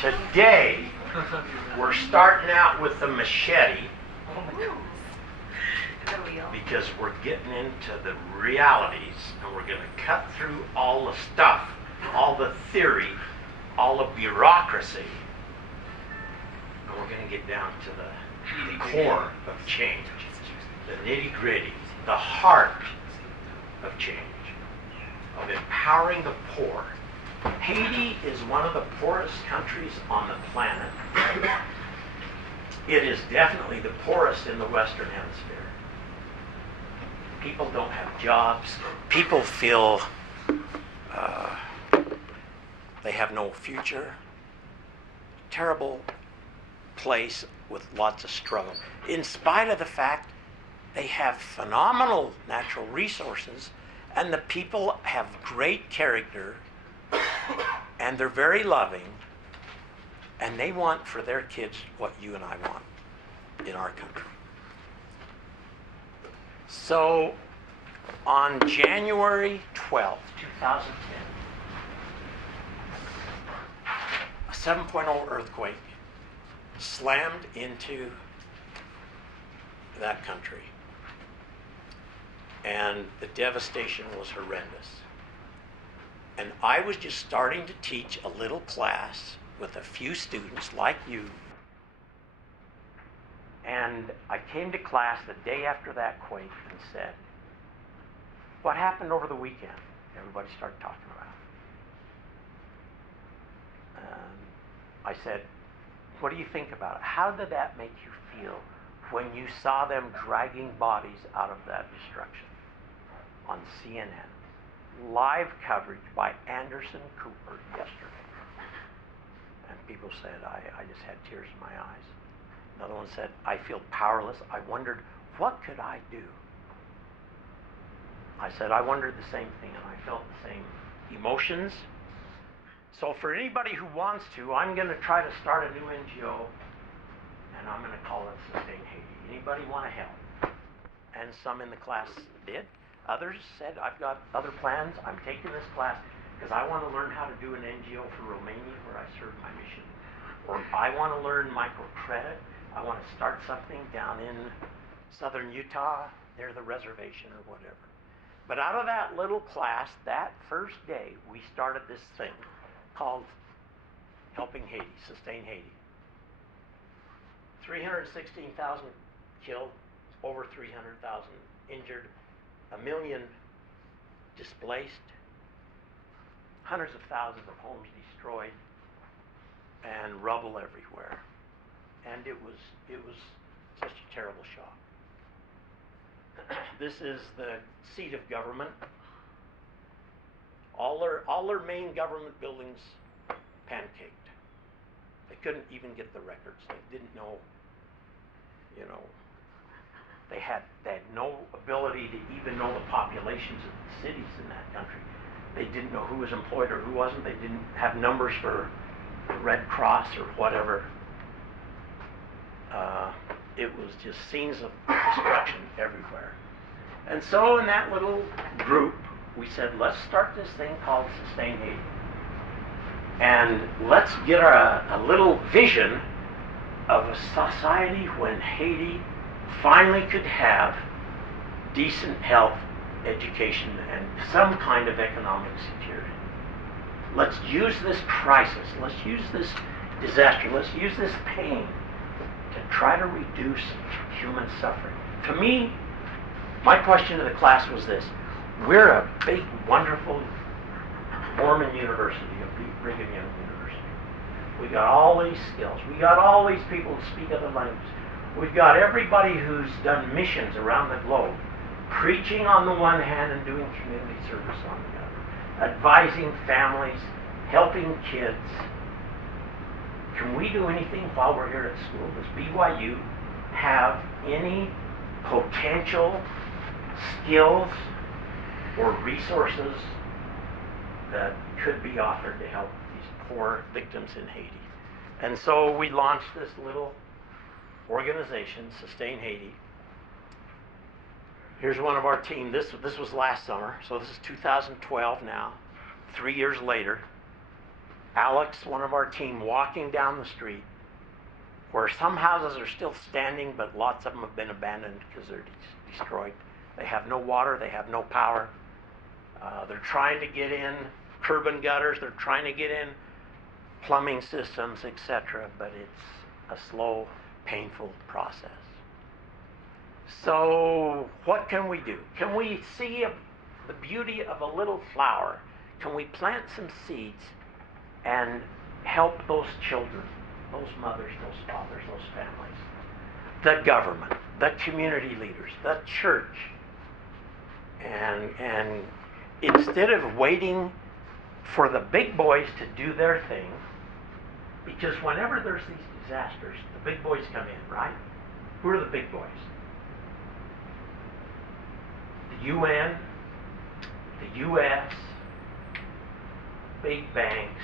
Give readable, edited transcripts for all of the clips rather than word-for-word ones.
Today, we're starting out with the machete because we're getting into the realities, and we're going to cut through all the stuff, all the theory, all the bureaucracy, and we're going to get down to the core of change, the nitty-gritty, the heart of change, of empowering the poor. Haiti is one of the poorest countries on the planet. It is definitely the poorest in the Western Hemisphere. People don't have jobs. People feel they have no future. Terrible place with lots of struggle. In spite of the fact they have phenomenal natural resources, and the people have great character, and they're very loving, and they want for their kids what you and I want in our country. So on January 12th, 2010, a 7.0 earthquake slammed into that country, and the devastation was horrendous. And I was just starting to teach a little class with a few students like you. And I came to class the day after that quake and said, "What happened over the weekend?" Everybody started talking about it. I said, "What do you think about it? How did that make you feel when you saw them dragging bodies out of that destruction?" On CNN. Live coverage by Anderson Cooper yesterday. And people said, I just had tears in my eyes. Another one said, "I feel powerless. I wondered, what could I do?" I said, I wondered the same thing, and I felt the same emotions. So for anybody who wants to, I'm going to try to start a new NGO, and I'm going to call it Sustain Haiti. Anybody want to help? And some in the class did. Others said, I've got other plans. I'm taking this class because I want to learn how to do an NGO for Romania where I serve my mission. Or I want to learn microcredit. I want to start something down in southern Utah near the reservation or whatever. But out of that little class, that first day, we started this thing called Helping Haiti, Sustain Haiti. 316,000 killed, over 300,000 injured, 1 million displaced, hundreds of thousands of homes destroyed, and rubble everywhere. And it was such a terrible shock. This is the seat of government. All their main government buildings pancaked. They couldn't even get the records. They didn't know, they had no ability to even know the populations of the cities in that country. They didn't know who was employed or who wasn't. They didn't have numbers for the Red Cross or whatever. It was just scenes of destruction everywhere. And so in that little group, we said, let's start this thing called Sustain Haiti. And let's get a little vision of a society when Haiti finally could have decent health, education, and some kind of economic security. Let's use this crisis, let's use this disaster, let's use this pain to try to reduce human suffering. To me, my question to the class was this: we're a big, wonderful Mormon university, a Brigham Young University. We got all these skills. We got all these people who speak other languages. We've got everybody who's done missions around the globe, preaching on the one hand and doing community service on the other, advising families, helping kids. Can we do anything while we're here at school? Does BYU have any potential skills or resources that could be offered to help these poor victims in Haiti? And so we launched this little organization, Sustain Haiti. Here's one of our team. This was last summer, so this is 2012 now, 3 years later. Alex, one of our team, walking down the street where some houses are still standing, but lots of them have been abandoned because they're destroyed. They have no water, they have no power. They're trying to get in curb and gutters, they're trying to get in plumbing systems, etc., but it's a slow, painful process. So what can we do? Can we see the beauty of a little flower? Can we plant some seeds and help those children, those mothers, those fathers, those families, the government, the community leaders, the church, and instead of waiting for the big boys to do their thing, because whenever there's these disasters, the big boys come in, right? Who are the big boys? The UN, the US, big banks,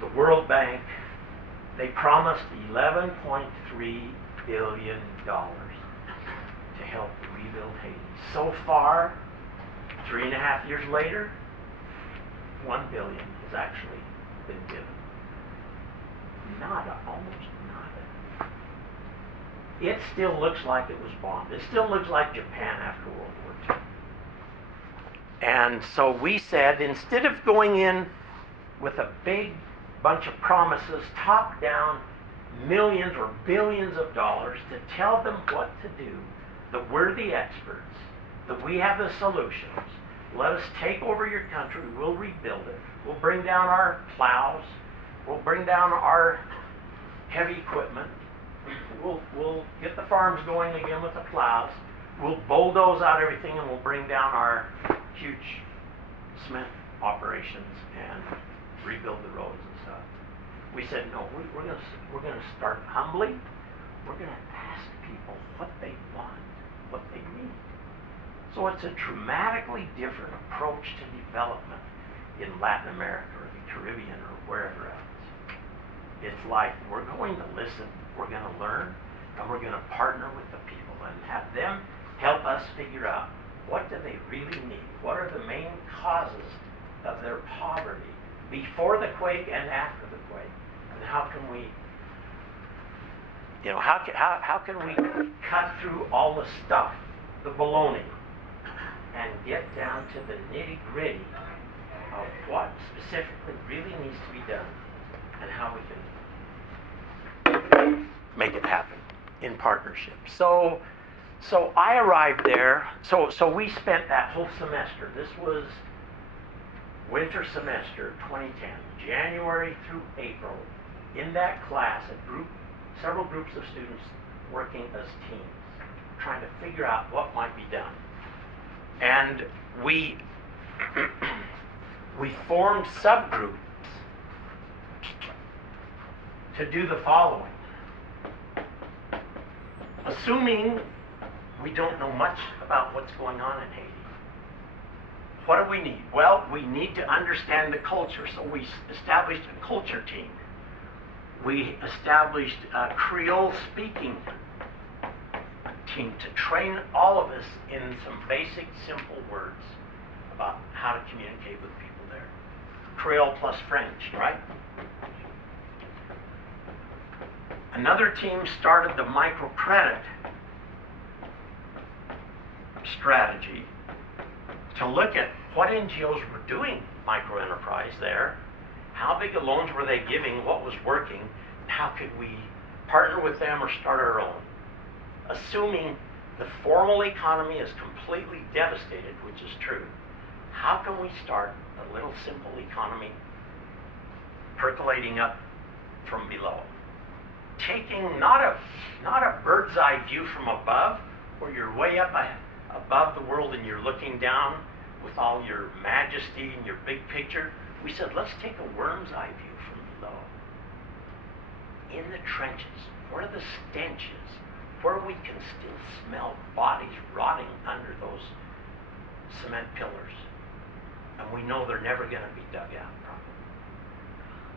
the World Bank. They promised $11.3 billion to help rebuild Haiti. So far, 3.5 years later, $1 billion has actually been given. Nada, almost nada. It still looks like it was bombed. It still looks like Japan after World War II. And so we said, instead of going in with a big bunch of promises, top down, millions or billions of dollars to tell them what to do, that we're the experts, that we have the solutions, let us take over your country, we'll rebuild it, we'll bring down our plows, we'll bring down our heavy equipment, we'll get the farms going again with the plows, we'll bulldoze out everything, and we'll bring down our huge cement operations and rebuild the roads and stuff. We said, no, we're going to start humbly. We're going to ask people what they want, what they need. So it's a dramatically different approach to development in Latin America or the Caribbean or wherever else. It's like we're going to listen, we're going to learn, and we're going to partner with the people and have them help us figure out what do they really need, what are the main causes of their poverty before the quake and after the quake, and how can we, how can we cut through all the stuff, the baloney, and get down to the nitty-gritty of what specifically really needs to be done and how we can make it happen in partnership. So I arrived there, so we spent that whole semester. This was winter semester 2010, January through April, in that class, several groups of students working as teams, trying to figure out what might be done. And we formed subgroups to do the following. Assuming we don't know much about what's going on in Haiti, what do we need? Well, we need to understand the culture, so we established a culture team. We established a Creole-speaking team to train all of us in some basic, simple words about how to communicate with people there. Creole plus French, right? Another team started the microcredit strategy to look at what NGOs were doing microenterprise there, how big of loans were they giving, what was working, and how could we partner with them or start our own. Assuming the formal economy is completely devastated, which is true, how can we start a little simple economy percolating up from below? Taking not a bird's eye view from above, where you're way up above the world and you're looking down with all your majesty and your big picture. We said, let's take a worm's eye view from below. In the trenches, where are the stenches, where we can still smell bodies rotting under those cement pillars. And we know they're never going to be dug out properly.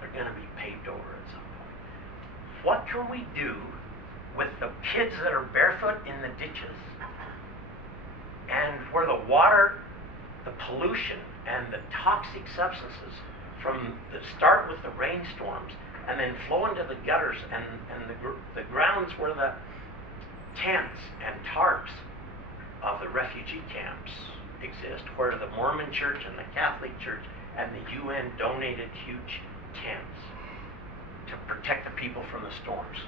They're going to be paved over at some point. What can we do with the kids that are barefoot in the ditches and where the water, the pollution, and the toxic substances from that start with the rainstorms and then flow into the gutters and the grounds where the tents and tarps of the refugee camps exist, where the Mormon church and the Catholic church and the UN donated huge tents to protect the people from the storms.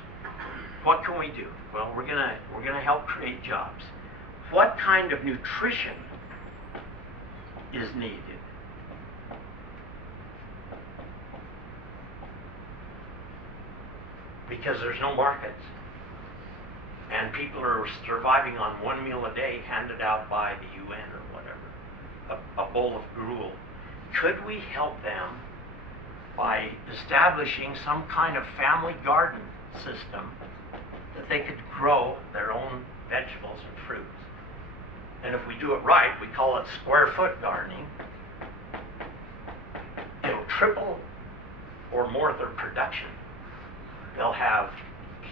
What can we do? Well, we're gonna help create jobs. What kind of nutrition is needed? Because there's no markets. And people are surviving on one meal a day handed out by the UN or whatever, a bowl of gruel. Could we help them by establishing some kind of family garden system that they could grow their own vegetables and fruits? And if we do it right, we call it square foot gardening. It'll triple or more their production. They'll have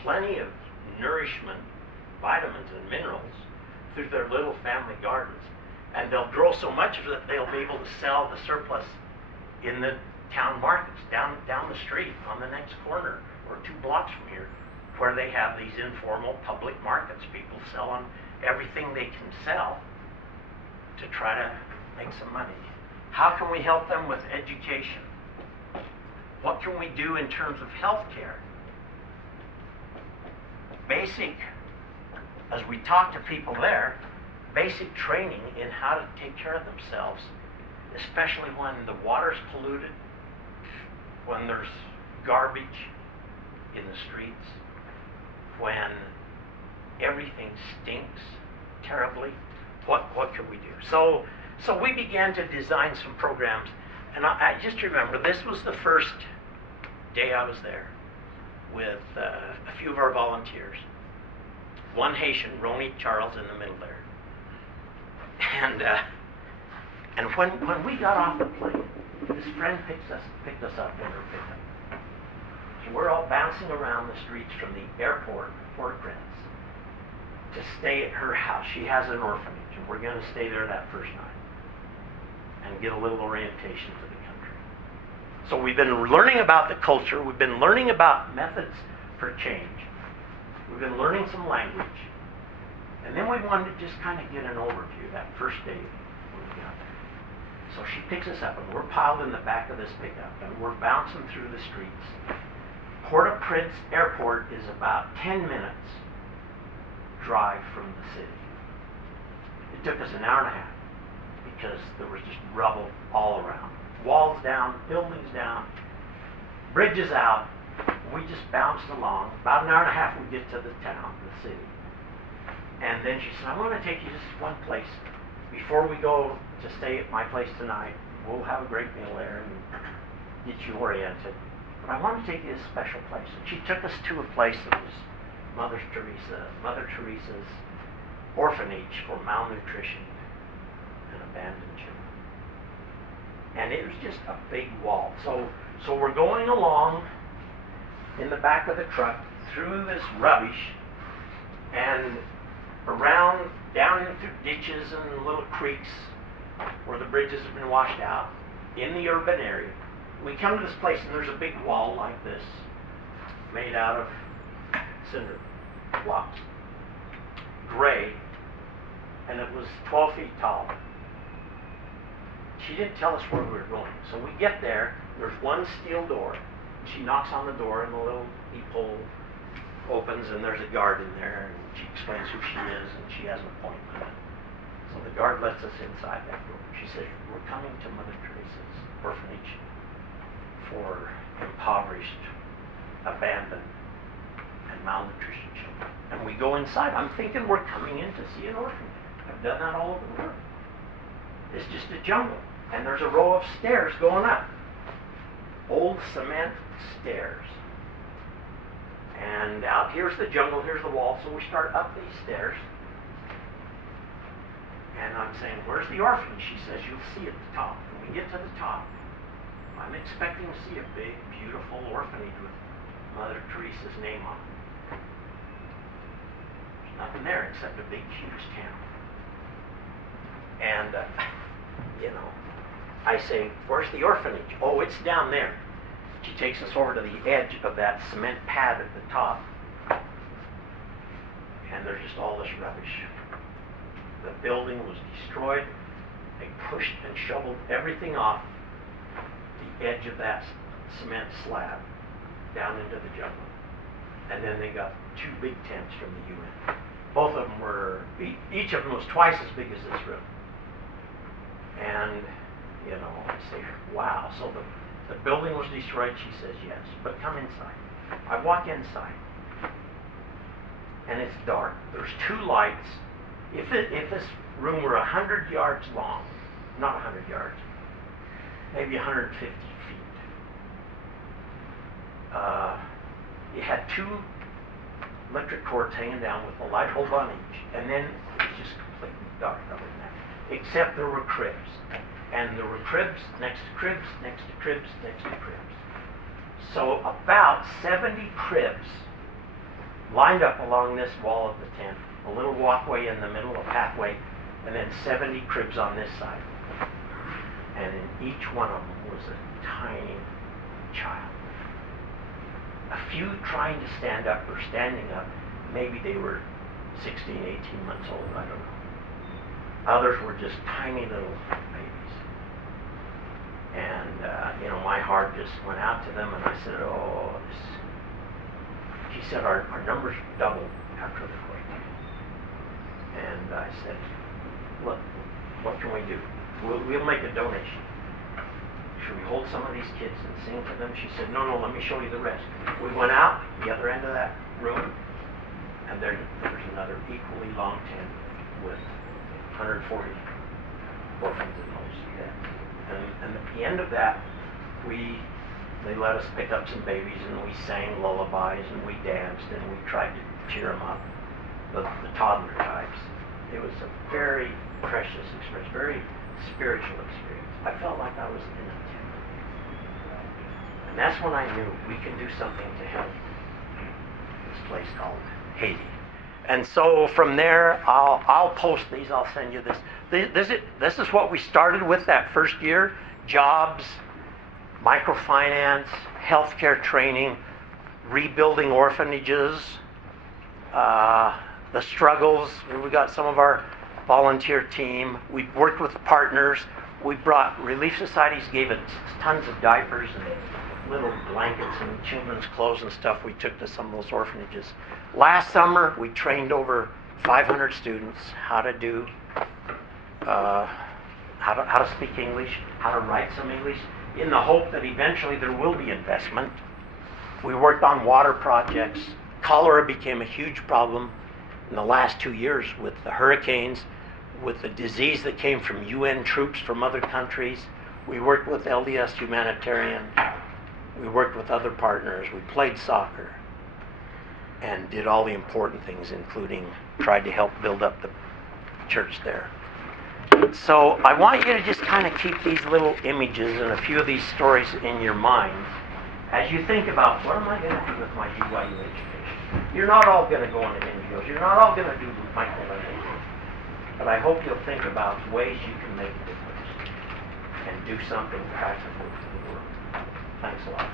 plenty of nourishment, vitamins and minerals through their little family gardens. And they'll grow so much of it, they'll be able to sell the surplus in the town markets, down the street, on the next corner, or 2 blocks from here, where they have these informal public markets. People selling everything they can sell to try to make some money. How can we help them with education? What can we do in terms of health care? Basic, as we talk to people there, basic training in how to take care of themselves, especially when the water's polluted, when there's garbage in the streets, when everything stinks terribly. What can we do? So we began to design some programs, and I just remember this was the first day I was there with a few of our volunteers. One Haitian, Roni Charles, in the middle there. And when we got off the plane, this friend picked us up in her pickup. So we're all bouncing around the streets from the airport, Port-au-Prince, to stay at her house. She has an orphanage, and we're going to stay there that first night and get a little orientation to the country. So we've been learning about the culture. We've been learning about methods for change. We've been learning some language. And then we wanted to just kind of get an overview that first day when we got there. So she picks us up, and we're piled in the back of this pickup, and we're bouncing through the streets. Port-au-Prince Airport is about 10 minutes drive from the city. It took us an hour and a half because there was just rubble all around. Walls down, buildings down, bridges out. We just bounced along. About an hour and a half we get to the town, the city. And then she said, I'm going to take you to this one place. Before we go to stay at my place tonight, we'll have a great meal there and get you oriented. But I want to take you to a special place. And she took us to a place that was Mother Teresa's orphanage for malnutrition and abandoned children. And it was just a big wall. So we're going along in the back of the truck through this rubbish and around, down through ditches and little creeks where the bridges have been washed out in the urban area. We come to this place and there's a big wall like this made out of cinder blocks, gray, and it was 12 feet tall. She didn't tell us where we were going. So we get there, there's one steel door. She knocks on the door and the little peephole opens and there's a guard in there, and she explains who she is and she has an appointment. So the guard lets us inside that door. She says, we're coming to Mother Teresa's orphanage for impoverished, abandoned, and malnutrition children. And we go inside. I'm thinking we're coming in to see an orphanage. I've done that all over the world. It's just a jungle. And there's a row of stairs going up. Old cement stairs. And out here's the jungle, here's the wall. So we start up these stairs. And I'm saying, where's the orphanage? She says, you'll see at the top. When we get to the top, I'm expecting to see a big, beautiful orphanage with Mother Teresa's name on it. There's nothing there except a big, huge town. And, I say, where's the orphanage? Oh, it's down there. She takes us over to the edge of that cement pad at the top. And there's just all this rubbish. The building was destroyed. They pushed and shoveled everything off the edge of that cement slab down into the jungle. And then they got 2 big tents from the UN. Both of them were, each of them was twice as big as this room. And, you know, I say, wow. So the building was destroyed. She says, yes, but come inside. I walk inside, and it's dark. There's 2 lights. If this room were 100 yards long, not 100 yards, maybe 150 feet, it had 2 electric cords hanging down with a light bulb on each, and then it was just completely dark other than that, except there were cribs. And there were cribs next to cribs, next to cribs, next to cribs. So about 70 cribs lined up along this wall of the tent, a little walkway in the middle, a pathway, and then 70 cribs on this side. And in each one of them was a tiny child. A few trying to stand up or standing up. Maybe they were 16, 18 months old, I don't know. Others were just tiny little babies. And, you know, my heart just went out to them, and I said, oh, this. She said, our numbers doubled after the quake. And I said, look, what can we do? We'll make a donation. Should we hold some of these kids and sing for them? She said, no, let me show you the rest. We went out the other end of that room, and there was another equally long tent with 140 orphans and homeless dead. And at the end of that, they let us pick up some babies, and we sang lullabies, and we danced, and we tried to cheer them up, the toddler types. It was a very precious experience, very spiritual experience. I felt like I was in a tent. And that's when I knew we can do something to help this place called Haiti. And so from there, I'll post these. I'll send you this. This is what we started with that first year: jobs, microfinance, healthcare training, rebuilding orphanages, the struggles. We got some of our volunteer team. We worked with partners. We brought Relief Societies, gave us tons of diapers and little blankets and children's clothes and stuff we took to some of those orphanages. Last summer, we trained over 500 students how to do, how to speak English, how to write some English, in the hope that eventually there will be investment. We worked on water projects. Cholera became a huge problem in the last 2 years with the hurricanes, with the disease that came from UN troops from other countries. We worked with LDS Humanitarian. We worked with other partners. We played soccer and did all the important things, including tried to help build up the church there. So I want you to just kind of keep these little images and a few of these stories in your minds as you think about, what am I going to do with my BYU education? You're not all going to go into NGOs. You're not all going to do micro-learning. But I hope you'll think about ways you can make a difference and do something practical for the world. Thanks a lot.